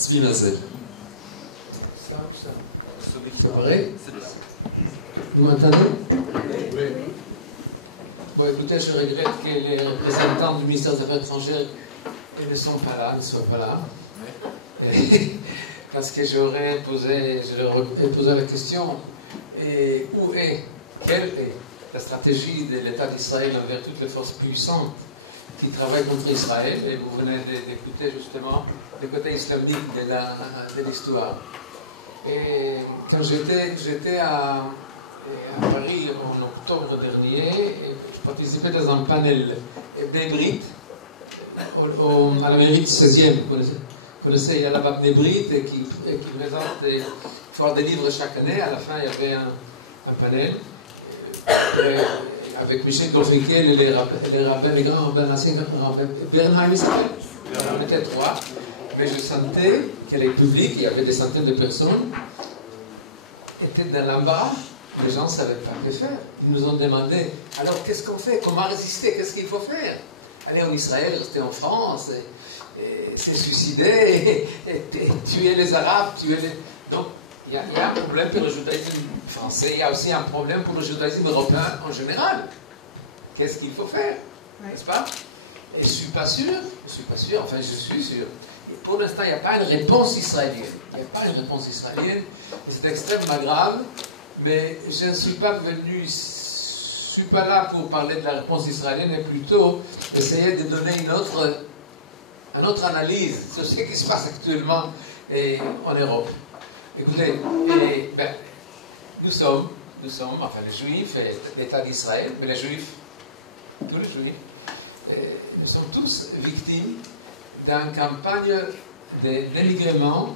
Tzvi Mazel. C'est vrai? Vous m'entendez? Oui. Bon, écoutez, je regrette que les représentants du ministère des Affaires étrangères ne soient pas là. Et, parce que je leur ai posé la question, quelle est la stratégie de l'État d'Israël envers toutes les forces puissantes qui travaillent contre Israël? Et vous venez d'écouter justement le côté islamique de l'histoire. Et quand j'étais à Paris en octobre dernier, je participais dans un panel d'Hébrit à la mairie du 16e. Vous connaissez, il y a là-bas Bnei qui présente des foires des livres chaque année. À la fin, il y avait un panel avec Michel Golfinkel et les rabbins, les grands rabbins, l'ancien rabbin Bernheim Israël. On était 3. Mais je sentais que les publics, il y avait des centaines de personnes, étaient dans l'embarras. Les gens ne savaient pas que faire. Ils nous ont demandé, alors qu'est-ce qu'on fait? Comment résister? Qu'est-ce qu'il faut faire? Aller en Israël, rester en France, se suicider, tuer les Arabes, tuer les... Donc, il y a un problème pour le judaïsme français, il y a aussi un problème pour le judaïsme européen en général. Qu'est-ce qu'il faut faire? N'est-ce pas? Et je ne suis pas sûr, enfin je suis sûr. Et pour l'instant, il n'y a pas une réponse israélienne. Il n'y a pas une réponse israélienne. Et c'est extrêmement grave, mais je ne suis pas venu, je ne suis pas là pour parler de la réponse israélienne, mais plutôt essayer de donner une autre analyse sur ce qui se passe actuellement en Europe. Écoutez, nous sommes, enfin les Juifs et l'État d'Israël, mais les Juifs, tous les Juifs, nous sommes tous victimes d'une campagne de dénigrement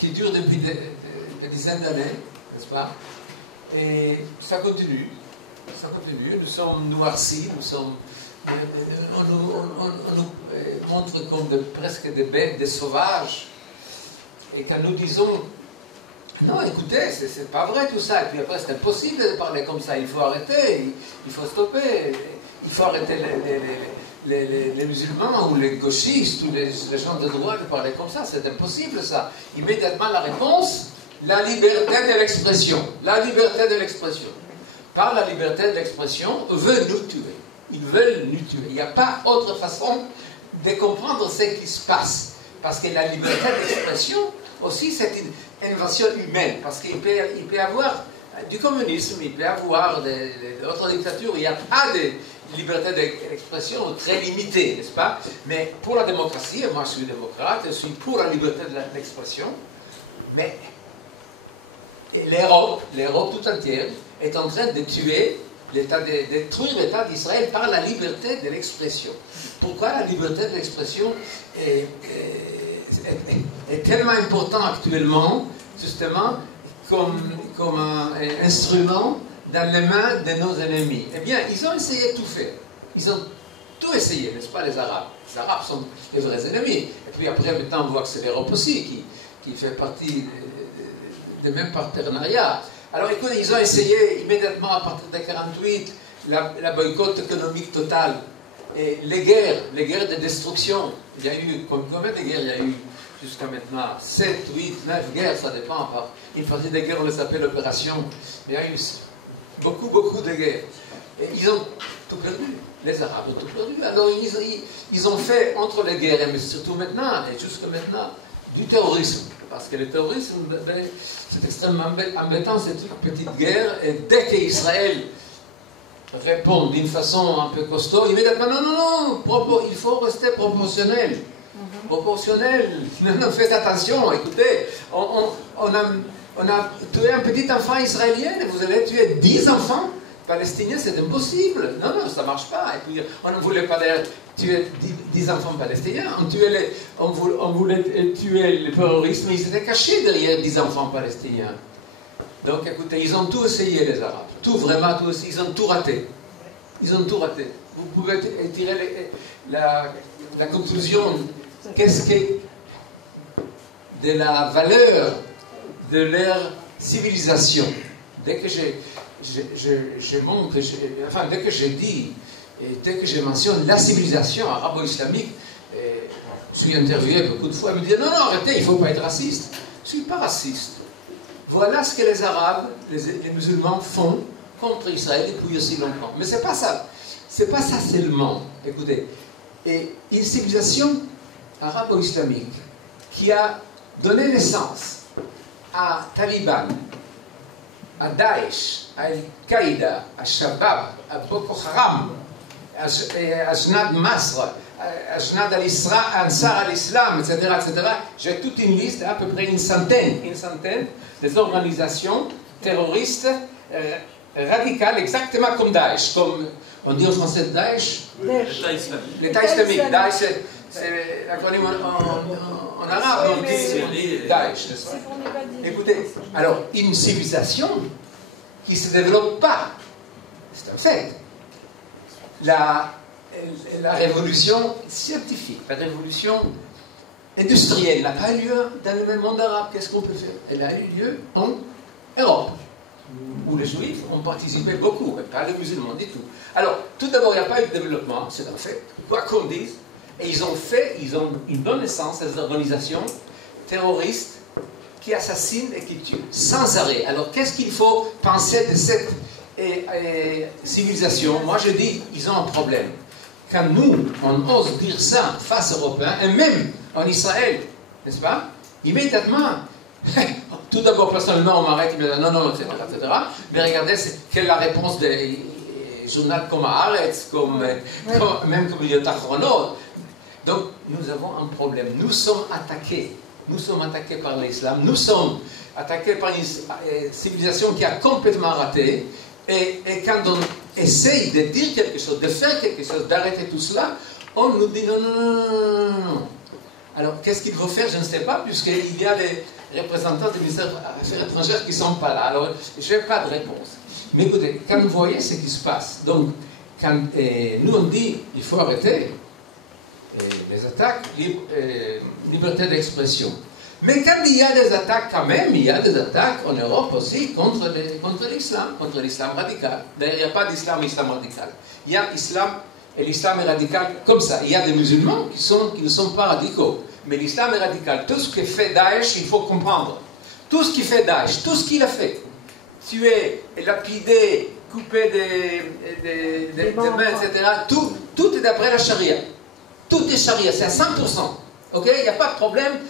qui dure depuis des dizaines d'années, n'est-ce pas? Et ça continue. Nous sommes noircis, on nous montre comme presque des bêtes, des sauvages. Et quand nous disons, non, écoutez, c'est pas vrai tout ça, et puis après c'est impossible de parler comme ça, il faut arrêter, il faut stopper, il faut arrêter les musulmans ou les gauchistes ou les gens de droite de parler comme ça, c'est impossible ça. Immédiatement la réponse, la liberté de l'expression. La liberté de l'expression. Par la liberté de l'expression, veulent nous tuer. Ils veulent nous tuer. Il n'y a pas autre façon de comprendre ce qui se passe. Parce que la liberté d'expression, aussi, c'est une invention humaine. Parce qu'il peut y avoir du communisme, il peut y avoir d'autres dictatures, il n'y a pas de liberté d'expression très limitée, n'est-ce pas? Mais pour la démocratie, et moi je suis démocrate, je suis pour la liberté de l'expression, mais l'Europe tout entière est en train de tuer de détruire l'État d'Israël par la liberté de l'expression. Pourquoi la liberté de l'expression est tellement importante actuellement, justement, comme un instrument dans les mains de nos ennemis? Eh bien, ils ont essayé de tout faire. Ils ont tout essayé, n'est-ce pas, les Arabes? Les Arabes sont les vrais ennemis. Et puis après, maintenant, on voit que c'est l'Europe aussi qui fait partie de même partenariat. Alors écoutez, ils ont essayé immédiatement à partir de 1948 la boycott économique totale. Et les guerres de destruction. Il y a eu, combien de guerres il y a eu jusqu'à maintenant? 7, 8, 9 guerres, ça dépend. Une partie des guerres, on les appelle opérations. Il y a eu beaucoup de guerres. Et ils ont tout perdu. Les Arabes ont tout perdu. Alors ils ont fait entre les guerres, mais surtout maintenant, et jusque maintenant, du terrorisme. Parce que le terrorisme, c'est extrêmement embêtant, c'est une petite guerre, et dès qu'Israël répond d'une façon un peu costaud, immédiatement, non, il faut rester proportionnel. Proportionnel. Non, faites attention, écoutez, on a tué un petit enfant israélien, et vous allez tuer 10 enfants palestiniens, c'est impossible. Non, ça ne marche pas. Et puis, on ne voulait pas tuer 10 enfants palestiniens, on voulait tuer les terroristes, mais ils étaient cachés derrière 10 enfants palestiniens. Donc, écoutez, ils ont tout essayé, les Arabes. Vraiment tout essayé. Ils ont tout raté. Vous pouvez tirer la conclusion. Qu'est-ce que de la valeur de leur civilisation? Dès que je montre, dès que je dis, et dès que je mentionne la civilisation arabo-islamique, Je suis interviewé beaucoup de fois, ils me disent non, non, arrêtez, il ne faut pas être raciste. Je ne suis pas raciste. Voilà ce que les Arabes, les musulmans font contre Israël depuis aussi longtemps. Mais ce n'est pas ça. Ce n'est pas ça seulement. Écoutez, et une civilisation arabo-islamique qui a donné naissance à Taliban, à Daesh, à Al-Qaïda, à Shabab, à Boko Haram, à Jnad Masr, à Jnad Ansar al-Islam, etc., etc. J'ai toute une liste, à peu près une centaine des organisations terroristes radicales, exactement comme Daesh, comme on dit en français Daesh, l'État islamique. Daesh, c'est l'acronyme en arabe, on dit Daesh, n'est-ce pas? Écoutez, alors, une civilisation qui ne se développe pas, c'est un fait. La révolution scientifique, la révolution industrielle n'a pas eu lieu dans le même monde arabe. Qu'est-ce qu'on peut faire? Elle a eu lieu en Europe, où les juifs ont participé beaucoup, mais pas les musulmans du tout. Alors, tout d'abord, il n'y a pas eu de développement, c'est un fait, quoi qu'on dise, et ils ont une bonne naissance à des organisations terroristes qui assassinent et qui tuent, sans arrêt. Alors, qu'est-ce qu'il faut penser de cette civilisation? Moi, je dis, ils ont un problème. Quand nous, on ose dire ça face aux Européens, et même en Israël, n'est-ce pas? Immédiatement, tout d'abord, personnellement, on m'arrête, il me dit non, non, etc. Mais regardez, quelle est la réponse des journaux comme Haaretz, même comme Yediot Ahronoth. Donc, nous avons un problème. Nous sommes attaqués. Nous sommes attaqués par l'islam. Nous sommes attaqués par une civilisation qui a complètement raté. Et quand on essaye de dire quelque chose, de faire quelque chose, d'arrêter tout cela, on nous dit non, non, non, non, non. Alors, qu'est-ce qu'il faut faire? Je ne sais pas, puisqu'il y a des représentants du ministère des Affaires étrangères qui ne sont pas là. Alors, je n'ai pas de réponse. Mais écoutez, quand vous voyez ce qui se passe, donc, quand nous on dit il faut arrêter les attaques, liberté d'expression. Mais quand il y a des attaques, quand même, il y a des attaques en Europe aussi contre l'islam radical. D'ailleurs, il n'y a pas d'islam radical. Il y a l'islam, et l'islam est radical comme ça. Il y a des musulmans qui ne sont pas radicaux. Mais l'islam est radical. Tout ce que fait Daesh, il faut comprendre. Tout ce qui fait Daesh, tout ce qu'il a fait, tuer, lapider, couper des mains, etc., tout est d'après la charia. Tout est charia, c'est à 100%. Ok? Il n'y a pas de problème.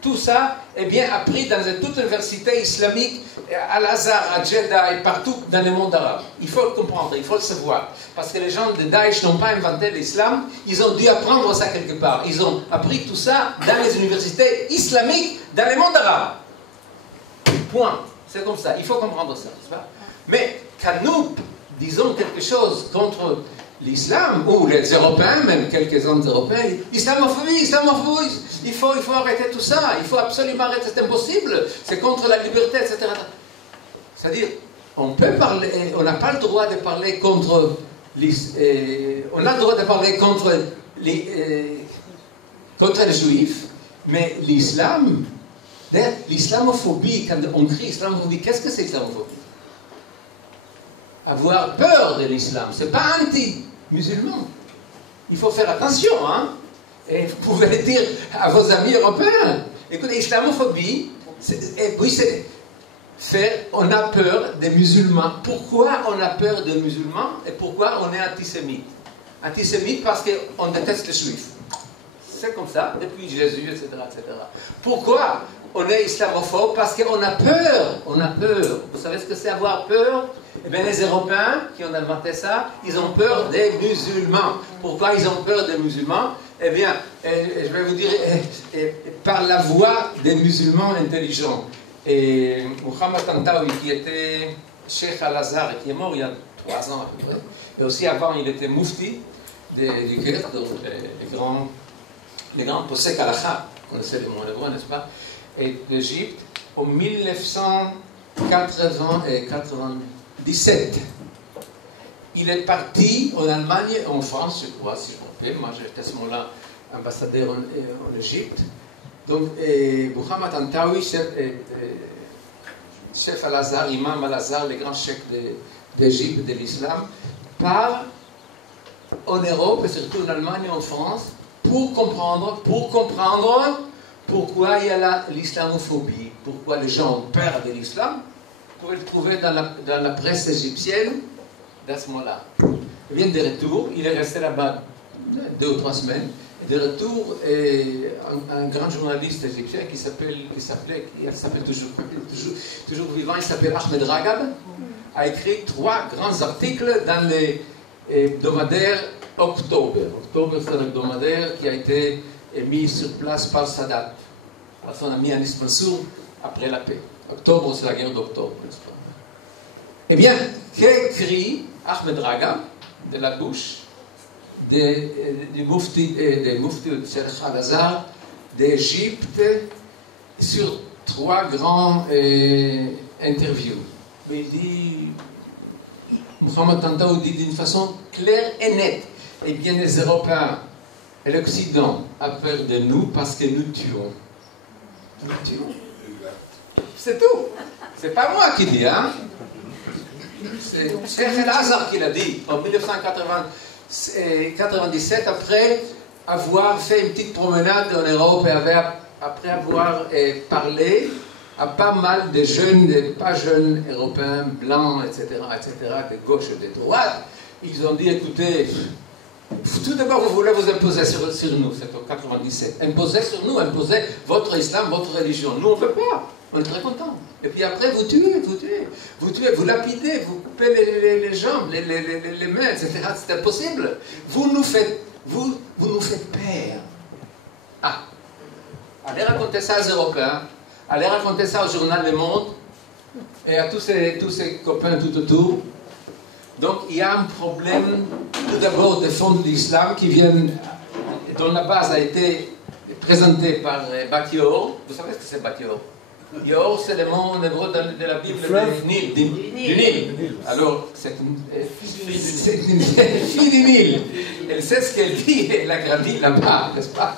Tout ça est bien appris dans toute l'université islamique, à Al-Azhar, à Jeddah et partout dans le monde arabe. Il faut le comprendre, il faut le savoir. Parce que les gens de Daesh n'ont pas inventé l'islam, ils ont dû apprendre ça quelque part. Ils ont appris tout ça dans les universités islamiques, dans le monde arabe. Point. C'est comme ça, il faut comprendre ça. N'est-ce pas? Mais quand nous disons quelque chose contre l'islam, ou les Européens, même quelques-uns Européens, islamophobie, il faut arrêter tout ça, il faut absolument arrêter, c'est impossible, c'est contre la liberté, etc. C'est-à-dire, on peut parler, on n'a pas le droit de parler contre on a le droit de parler contre les juifs, mais l'islam, l'islamophobie, quand on crie islamophobie, qu'est-ce que c'est l'islamophobie? Avoir peur de l'islam, c'est pas anti-musulman. Il faut faire attention, hein. Et vous pouvez le dire à vos amis européens. Écoutez, l'islamophobie, on a peur des musulmans. Pourquoi on a peur des musulmans et pourquoi on est antisémite? Antisémite parce qu'on déteste les juifs. C'est comme ça, depuis Jésus, etc., etc. Pourquoi on est islamophobe? Parce qu'on a peur. On a peur. Vous savez ce que c'est avoir peur? Eh bien, les Européens qui ont inventé ça, ils ont peur des musulmans. Pourquoi ils ont peur des musulmans? Eh bien, je vais vous dire, par la voix des musulmans intelligents. Et Mohamed Tantawi, qui était Cheikh Al-Azhar et qui est mort il y a 3 ans à peu près, et aussi avant, il était mufti du Caire, les grands posek halakha, on connaissez le mot hébreu, n'est-ce pas? Et d'Égypte, en 1997. Il est parti en Allemagne et en France, je crois, si je me rappelle. Moi, j'étais à ce moment-là ambassadeur en Égypte. Donc, Mohamed Tantawi, chef Al-Azhar, imam Al-Azhar, le grand chef d'Égypte, de l'islam, part en Europe, et surtout en Allemagne et en France, pour comprendre pourquoi il y a l'islamophobie, pourquoi les gens ont peur de l'islam. Vous pouvez le trouver dans la presse égyptienne à ce moment-là. Il vient de retour, il est resté là-bas 2 ou 3 semaines. Et de retour, un grand journaliste égyptien qui s'appelle toujours vivant, il s'appelle Ahmed Ragab, a écrit 3 grands articles dans les hebdomadaires Octobre. Octobre, c'est un hebdomadaire qui a été mis sur place par Sadat, par son ami Anis Mansour, après la paix. Octobre, c'est la guerre d'octobre, n'est-ce pas? Eh bien, qu'écrit Ahmed Ragab de la bouche du Mufti Cheikh Al-Azhar d'Égypte sur 3 grands interviews. Il dit, Mohamed Tantaou dit d'une façon claire et nette, eh bien les Européens et l'Occident a peur de nous parce que nous tuons. Nous tuons. C'est tout. C'est pas moi qui dis, hein. C'est Cheikh Al-Azhar qui l'a dit en 1997, après avoir fait une petite promenade en Europe et après avoir parlé à pas mal de jeunes, de pas jeunes européens, blancs, etc., de gauche et de droite. Ils ont dit, écoutez, tout d'abord, vous voulez vous imposer sur nous, c'est en 97. Imposer sur nous, imposer votre islam, votre religion. Nous, on ne veut pas. On est très contents. Et puis après, vous tuez, vous lapidez, vous coupez les jambes, les mains, etc. C'est impossible. Vous nous faites peur. Ah, allez raconter ça aux Européens, allez raconter ça au journal Le Monde, et à tous ces copains tout autour. Donc, il y a un problème, tout d'abord, de fonds de l'islam qui viennent, dont la base a été présentée par Bakior. Vous savez ce que c'est Bakior? Yor, c'est le mot en hébreu de la Bible du Nil. Alors, c'est une fille du Nil. Elle sait ce qu'elle dit, elle a grandi là-bas, n'est-ce pas?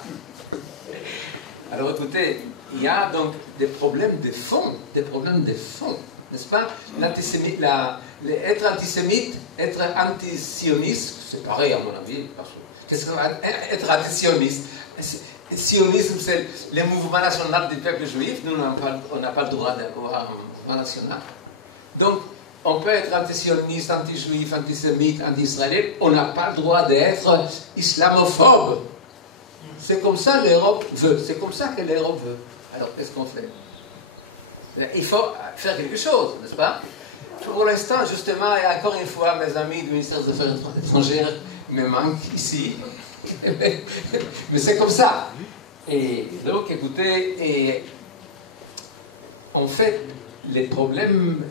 Alors, écoutez, il y a donc des problèmes de fond, n'est-ce pas? Être antisémite, être antisioniste, c'est pareil à mon avis. Qu'est-ce que être antisioniste? Le sionisme, c'est le mouvement national du peuple juif. Nous, on n'a pas le droit d'avoir un mouvement national. Donc, on peut être antisioniste, anti-juif, antisémite, anti-israélien. On n'a pas le droit d'être islamophobe. C'est comme ça que l'Europe veut. Alors, qu'est-ce qu'on fait? Il faut faire quelque chose, n'est-ce pas? Pour l'instant, justement, et encore une fois, mes amis du ministère des Affaires étrangères me manquent ici. Mais c'est comme ça. Et donc, écoutez, en fait, les problèmes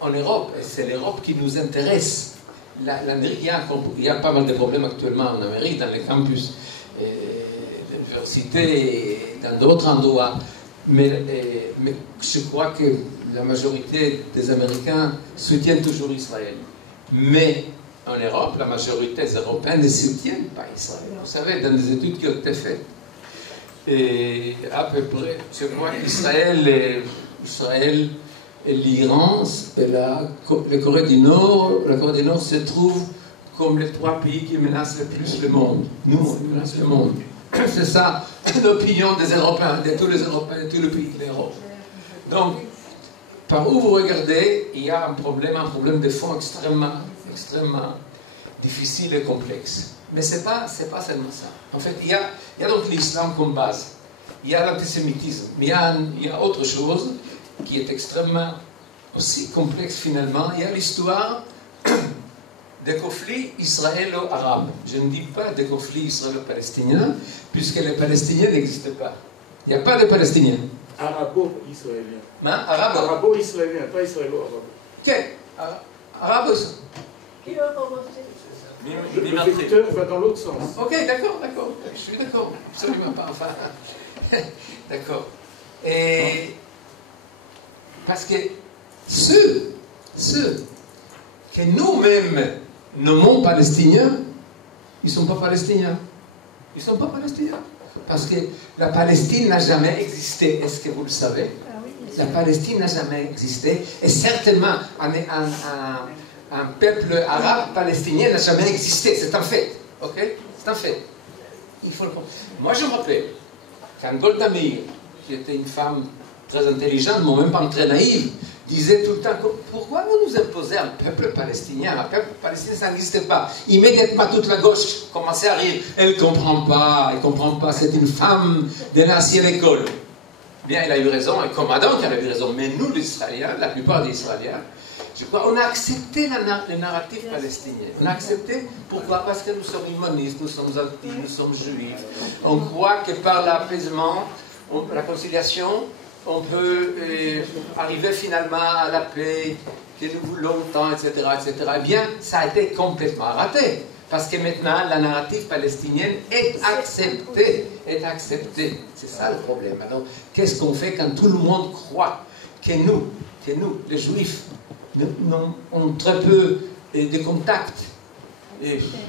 en Europe, et c'est l'Europe qui nous intéresse. L'Amérique, il y a pas mal de problèmes actuellement en Amérique, dans les campus d'université et dans d'autres endroits. Mais je crois que la majorité des Américains soutiennent toujours Israël. Mais en Europe, la majorité des Européens ne soutiennent pas Israël. Vous savez, dans des études qui ont été faites, et à peu près, je crois qu'Israël et l'Iran et la Corée du Nord se trouvent comme les 3 pays qui menacent le plus le monde. Nous, on menace le monde. C'est ça l'opinion des Européens, de tous les Européens, de tous les pays de l'Europe. Donc, par où vous regardez, il y a un problème de fond extrêmement difficile et complexe. Mais c'est pas seulement ça. En fait, il y a donc l'islam comme base. Il y a l'antisémitisme. Mais il y a autre chose qui est extrêmement aussi complexe finalement. Il y a l'histoire des conflits israélo-arabes. Je ne dis pas des conflits israélo-palestiniens, puisque les Palestiniens n'existent pas. Il n'y a pas de Palestiniens. Arabo-israélien. Hein? Arabo-israélien, pas israélo-arabe. Ok. Arabo-israélien. Le vecteur va dans l'autre sens. Ok, d'accord. Je suis d'accord. Absolument pas. Enfin, d'accord. Et parce que ceux que nous-mêmes nommons Palestiniens, ils ne sont pas Palestiniens. Ils ne sont pas Palestiniens. Parce que la Palestine n'a jamais existé. Est-ce que vous le savez? La Palestine n'a jamais existé. Et certainement, un peuple arabe palestinien n'a jamais existé. C'est un fait. Ok? C'est un fait. il faut le comprendre. Moi, je me rappelle, quand Golda Meir, qui était une femme très intelligente, mais même pas très naïve, disait tout le temps, pourquoi vous nous imposez un peuple palestinien? Un peuple palestinien, ça n'existait pas. Immédiatement, toute la gauche commençait à rire. Elle ne comprend pas, c'est une femme de l'ancienne école. Bien, elle a eu raison, et comme Adam qui a eu raison, mais nous, les Israéliens, la plupart des Israéliens, je crois, on a accepté le narratif palestinien. On a accepté, pourquoi? Parce que nous sommes humanistes, nous sommes antis, nous sommes juifs. On croit que par l'apaisement, la conciliation, on peut arriver finalement à la paix que nous voulons tant, etc., etc. Eh bien, ça a été complètement raté. Parce que maintenant, la narrative palestinienne est acceptée. C'est ça le problème. Alors, qu'est-ce qu'on fait quand tout le monde croit que nous, les Juifs, nous avons très peu de contacts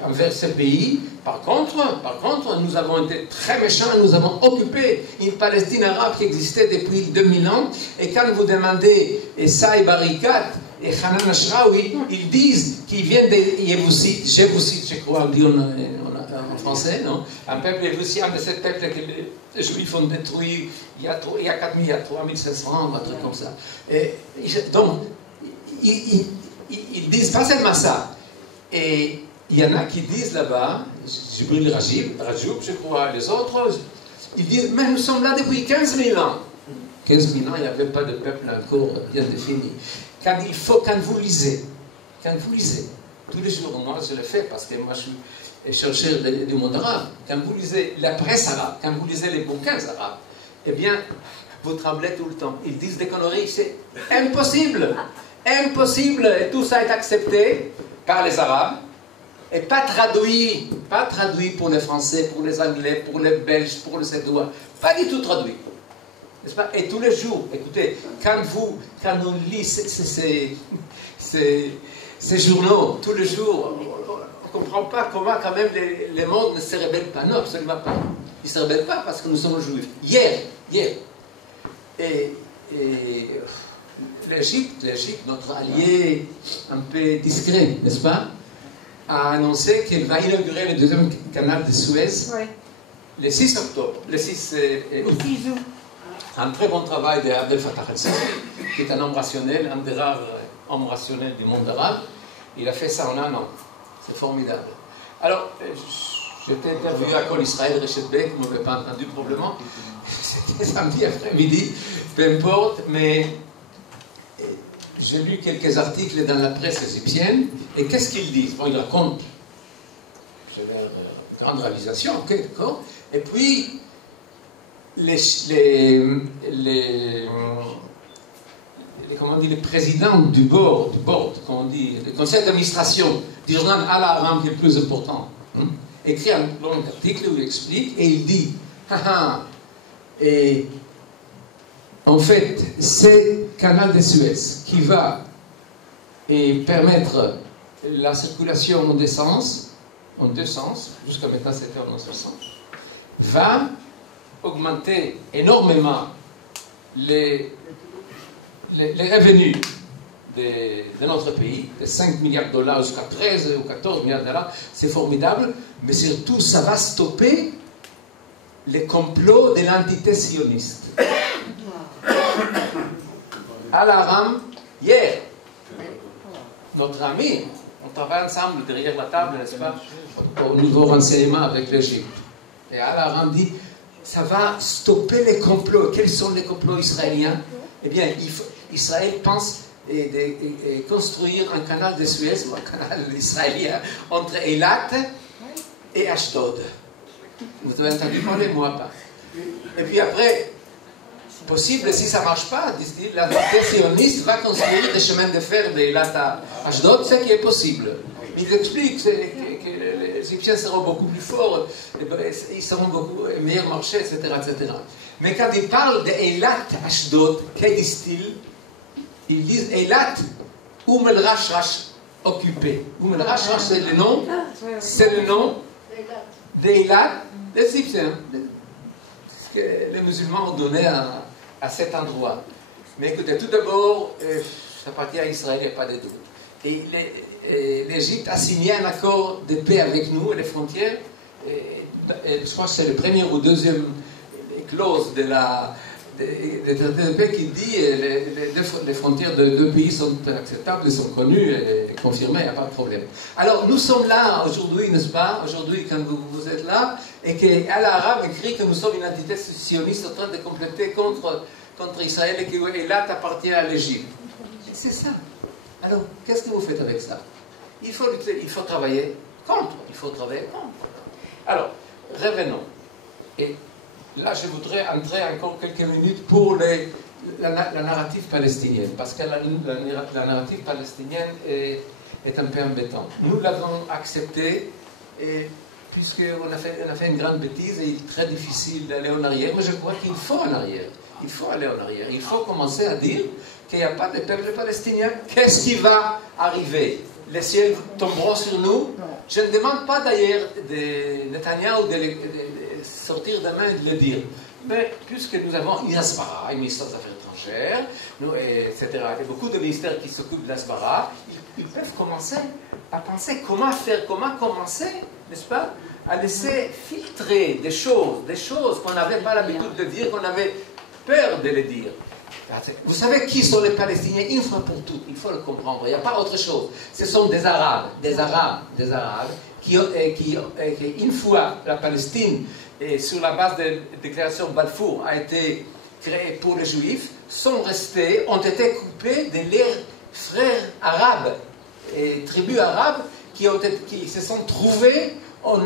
envers ce pays? Par contre, nous avons été très méchants, nous avons occupé une Palestine arabe qui existait depuis 2000 ans. Et quand vous demandez Saïb Arikat et Hanan Ashraoui, ils disent qu'ils viennent des Yévousites, je crois, on dit en français, non? Un peuple Yévousien, de ce peuple que les Juifs ont détruit il y a 4000, il y a 3500 ans, un truc comme ça. Et donc, ils disent pas seulement ça. Et il y en a qui disent là-bas, Jibril Rajoub, je crois, les autres, ils disent, mais nous sommes là depuis 15 000 ans. 15 000 ans, il n'y avait pas de peuple encore bien défini. Quand vous lisez, tous les jours, moi je le fais parce que moi je suis chercheur du monde arabe, quand vous lisez la presse arabe, quand vous lisez les bouquins arabes, eh bien, vous tremblez tout le temps. Ils disent des conneries, c'est impossible. Impossible. Et tout ça est accepté par les Arabes et pas traduit pour les Français, pour les Anglais, pour les Belges, pour les Suédois. Pas du tout traduit. N'est-ce pas? Et tous les jours, écoutez, quand on lit ces journaux, tous les jours, on ne comprend pas comment quand même le monde ne se rebelle pas. Non, absolument pas. Il ne se rebelle pas parce que nous sommes juifs. Hier. Et l'Égypte, notre allié un peu discret, n'est-ce pas, a annoncé qu'elle va inaugurer le deuxième canal de Suez le 6 octobre. Le 6 août. Un très bon travail d'Abdel Fattah el-Sisi, qui est un homme rationnel, un des rares hommes rationnels du monde arabe. Il a fait ça en un an. C'est formidable. Alors, j'étais interviewé à Kol Israël, Rechet Bek, vous ne m'avez pas entendu probablement. C'était samedi après-midi, peu importe, mais j'ai lu quelques articles dans la presse égyptienne, et qu'est-ce qu'ils disent? Bon, ils racontent, j'ai une grande réalisation, ok, d'accord. Et puis, comment on dit, les présidents du board, comment on dit, le conseil d'administration du journal Al-Ahram, qui est le plus important, écrit un long article où il explique, et il dit, et en fait, c'est canal de Suez qui va permettre la circulation en deux sens, jusqu'à maintenant c'était en un seul sens, va augmenter énormément les revenus de notre pays, de 5 milliards de dollars jusqu'à 13 ou 14 milliards de dollars, c'est formidable, mais surtout ça va stopper les complots de l'entité sioniste. Al-Ahram, hier, notre ami, on travaille ensemble derrière la table, n'est-ce pas, au niveau renseignement avec l'Égypte. Et Al-Ahram dit, ça va stopper les complots. Quels sont les complots israéliens? Eh bien, Israël pense construire un canal de Suez, un canal israélien, entre Eilat et Ashdod. Vous avez entendu parler, moi pas. Et puis après, possible, si ça ne marche pas, disent-ils, la sioniste va construire des chemins de fer d'Eilat à Ashdod, ce qui est possible. Ils expliquent que les Égyptiens seront beaucoup plus forts, ils seront beaucoup meilleurs marchés, etc., etc. Mais quand ils parlent d'Eilat Ashdod, que disent-ils? Ils disent Eilat Oum el Rashrash occupé. Oum el Rashrash, c'est le nom d'Eilat des Égyptiens, que les musulmans ont donné à cet endroit. Mais écoutez, tout d'abord, ça appartient à Israël, il n'y a pas de doute. Et l'Égypte a signé un accord de paix avec nous, et les frontières je crois que c'est le premier ou deuxième clause de la de paix qui dit que les frontières de deux pays sont acceptables, sont connues et confirmées, il n'y a pas de problème. Alors nous sommes là aujourd'hui, n'est-ce pas, aujourd'hui quand vous êtes là, et qu'Al Arabe écrit que nous sommes une entité sioniste en train de compléter contre Israël et que Eilat appartient à l'Égypte. C'est ça. Alors, qu'est-ce que vous faites avec ça? Il faut travailler contre. Il faut travailler contre. Alors, revenons. Et là, je voudrais entrer encore quelques minutes pour la narrative palestinienne, parce que la narrative palestinienne est un peu embêtante. Nous l'avons acceptée, puisqu'on a fait une grande bêtise et il est très difficile d'aller en arrière, mais je crois qu'il faut en arrière. Il faut aller en arrière. Il faut commencer à dire qu'il n'y a pas de peuple palestinien. Qu'est-ce qui va arriver? Les ciels tomberont sur nous? Je ne demande pas d'ailleurs de Netanyahou de sortir demain et de le dire. Mais puisque nous avons une Asbara, un ministère des Affaires étrangères, etc., et beaucoup de ministères qui s'occupent de l'Asbara, ils peuvent commencer à penser comment faire, comment commencer, n'est-ce pas, à laisser filtrer des choses qu'on n'avait pas l'habitude de dire, qu'on avait peur de les dire. Vous savez qui sont les Palestiniens? Une fois pour toutes, il faut le comprendre, il n'y a pas autre chose. Ce sont des Arabes, qui, une fois la Palestine, sur la base de la déclaration Balfour, a été créée pour les Juifs, ont été coupés de leurs frères arabes, et tribus arabes, qui se sont trouvés en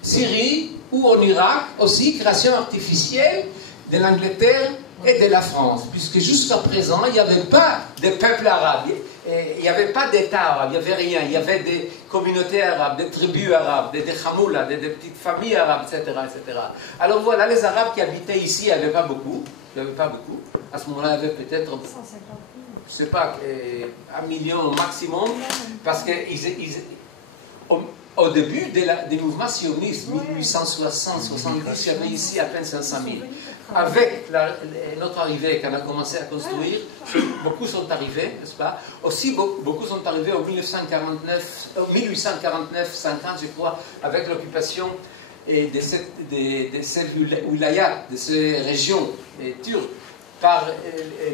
Syrie ou en Irak, aussi, création artificielle de l'Angleterre et de la France, puisque jusqu'à présent, il n'y avait pas de peuple arabe, il n'y avait pas d'État arabe, il n'y avait rien, il y avait des communautés arabes, des tribus arabes, des Hamoulas, des petites familles arabes, etc., etc. Alors voilà, les Arabes qui habitaient ici, il n'y avait pas beaucoup, à ce moment-là, il y avait peut-être, je ne sais pas, 1 million au maximum, parce que au début des mouvements sionistes, 1860-70, il y avait ici à peine 500 000. Avec notre arrivée, quand on a commencé à construire, beaucoup sont arrivés, n'est-ce pas? Aussi, beaucoup sont arrivés en 1849-50, je crois, avec l'occupation de ces wilayas, de ces régions turques, par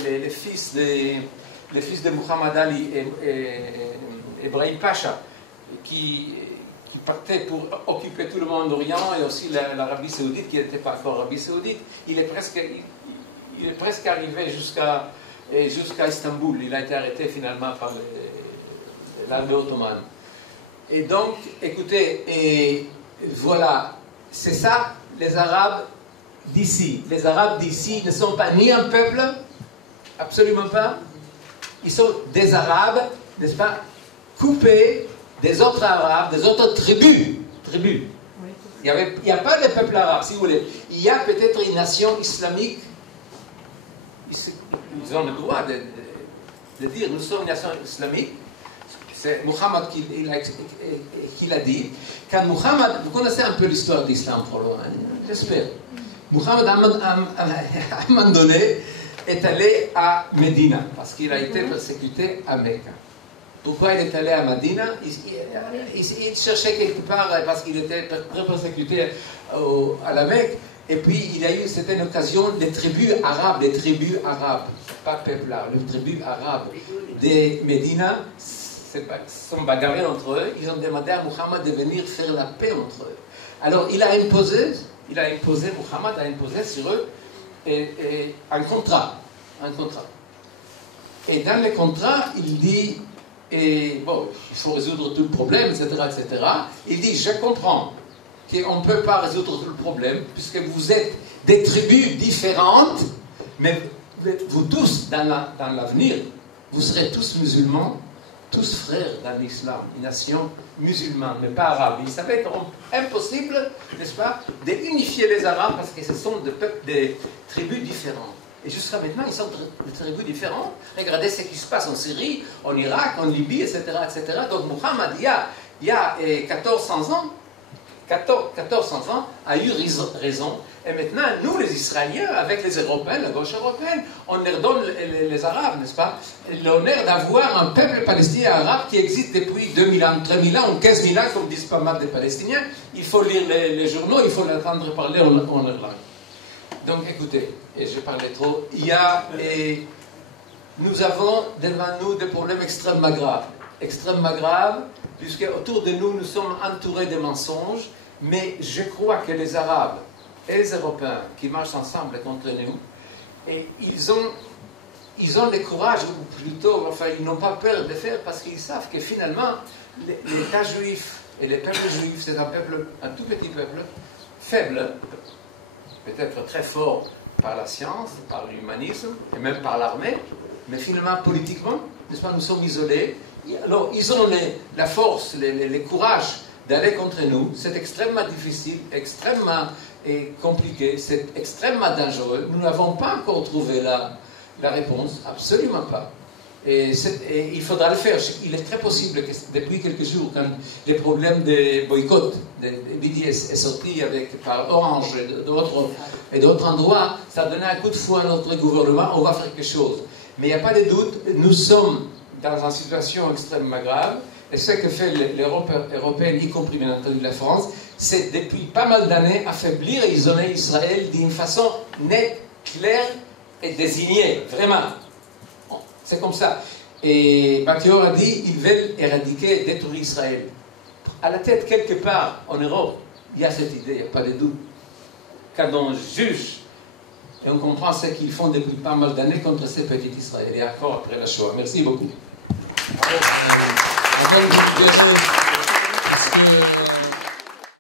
les fils de Muhammad Ali et Ibrahim Pacha, qui partait pour occuper tout le Moyen-Orient et aussi l'Arabie Saoudite, qui n'était pas encore Arabie Saoudite. Il est presque arrivé jusqu'à Istanbul. Il a été arrêté finalement par l'armée ottomane. Et donc, écoutez, et voilà, c'est ça, les Arabes d'ici. Les Arabes d'ici ne sont pas ni un peuple, absolument pas. Ils sont des Arabes, n'est-ce pas, coupés des autres Arabes, des autres tribus. Il n'y a pas de peuple arabe, si vous voulez. Il y a peut-être une nation islamique. Ils ont le droit de dire nous sommes une nation islamique. C'est Muhammad qui l'a dit. Quand Muhammad, vous connaissez un peu l'histoire de l'islam, j'espère. Muhammad, à un moment donné, est allé à Médina, parce qu'il a été persécuté à Mecca. Pourquoi il est allé à Médina? Il cherchait quelque part, parce qu'il était très persécuté à la Mecque, et puis il a eu, c'était une occasion des tribus arabes, pas peuple arabe, les tribus arabes de Médina sont bagarrés entre eux. Ils ont demandé à Muhammad de venir faire la paix entre eux. Alors Muhammad a imposé sur eux un contrat. Et dans le contrat, il dit, il faut résoudre tout le problème, etc., etc. Il dit, je comprends qu'on ne peut pas résoudre tout le problème, puisque vous êtes des tribus différentes, mais vous tous, dans l'avenir, vous serez tous musulmans, tous frères dans l'islam, une nation musulmane, mais pas arabe. Il savait impossible, n'est-ce pas, d'unifier les Arabes, parce que ce sont des tribus différentes. Et jusqu'à maintenant, ils sont des tribus différentes. Regardez ce qui se passe en Syrie, en Irak, en Libye, etc., etc. Donc Muhammad, il y a 1400 ans, a eu raison Et maintenant, nous, les Israéliens, avec les Européens, la gauche européenne, on leur donne les Arabes, n'est-ce pas, l'honneur d'avoir un peuple palestinien arabe qui existe depuis 2000 ans, 3000 ans ou 15 000 ans, comme disent pas mal des Palestiniens. Il faut lire les journaux, il faut l'entendre parler en leur langue. Donc, écoutez, et je parlais trop, nous avons devant nous des problèmes extrêmement graves, puisque autour de nous, nous sommes entourés de mensonges, mais je crois que les Arabes et les Européens qui marchent ensemble contre nous, et ils ont le courage, ou plutôt, enfin, ils n'ont pas peur de le faire parce qu'ils savent que finalement, l'État juif et le peuple juif, c'est un tout petit peuple, faible, peut-être très fort par la science, par l'humanisme, et même par l'armée, mais finalement, politiquement, n'est-ce pas, nous sommes isolés. Alors, ils ont la force, le courage d'aller contre nous. C'est extrêmement difficile, extrêmement compliqué, c'est extrêmement dangereux. Nous n'avons pas encore trouvé la réponse, absolument pas. Et il faudra le faire. Il est très possible que depuis quelques jours, quand les problèmes de boycott de BDS est sorti par Orange et d'autres endroits, ça a donné un coup de fouet à notre gouvernement, on va faire quelque chose. Mais il n'y a pas de doute, nous sommes dans une situation extrêmement grave. Et ce que fait l'Europe européenne, y compris bien entendu la France, c'est depuis pas mal d'années affaiblir et isoler Israël d'une façon nette, claire et désignée. Vraiment. Bon, c'est comme ça. Et Bakior a dit qu'ils veulent éradiquer, détruire Israël. À la tête, quelque part en Europe, il y a cette idée, il n'y a pas de doute. Quand on juge et on comprend ce qu'ils font depuis pas mal d'années contre ces petits Israéliens, encore après la Shoah. Merci beaucoup. Parce que